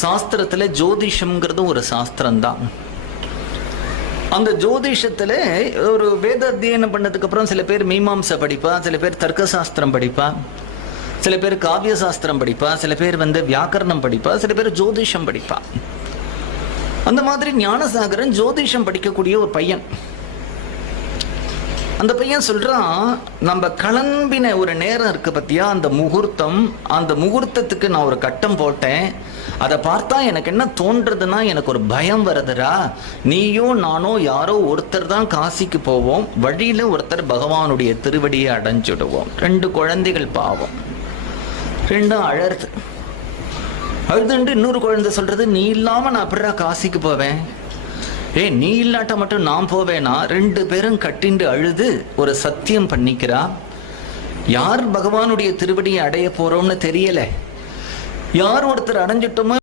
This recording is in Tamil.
சாஸ்திரத்துல ஜோதிஷம்ங்கிறது ஒரு சாஸ்திரம்தான். அந்த ஜோதிஷத்துல ஒரு வேத அத்தியனம் பண்ணதுக்கு அப்புறம் சில பேர் மீமாம்சை படிப்பா, சில பேர் தர்க்க சாஸ்திரம் படிப்பா, சில பேர் காவிய சாஸ்திரம் படிப்பா, சில பேர் வியாக்கரணம் படிப்பா, சில பேர் ஜோதிஷம் படிப்பா. அந்த மாதிரி ஞானசாகரன் ஜோதிஷம் படிக்கக்கூடிய ஒரு பையன். அந்த பையன் சொல்றான், நம்ம கிளம்பின ஒரு நேரம் இருக்கு பத்தியா, அந்த முகூர்த்தம், அந்த முகூர்த்தத்துக்கு நான் ஒரு கட்டம் போட்டேன். அதை பார்த்தா எனக்கு என்ன தோன்றதுன்னா, எனக்கு ஒரு பயம் வருதுடா. நீயோ நானோ யாரோ ஒருத்தர் தான் காசிக்கு போவோம், வழியில ஒருத்தர் பகவானுடைய திருவடியை அடைஞ்சுடுவோம். 2 குழந்தைகள் பாவம், 2 அழறது. அழுதுண்டு இன்னொரு குழந்தை சொல்றது, நீ இல்லாம நான் அப்படிடா காசிக்கு போவேன். நீ இல்லாட்ட மட்டும் நான் போவேனா? 2 பேரும் கட்டிண்டு அழுது ஒரு சத்தியம் பண்ணிக்கிறா. யார் பகவானுடைய திருவடியை அடைய போறோம்னு தெரியல, யார் ஒருத்தர் அடைஞ்சிட்டோமோ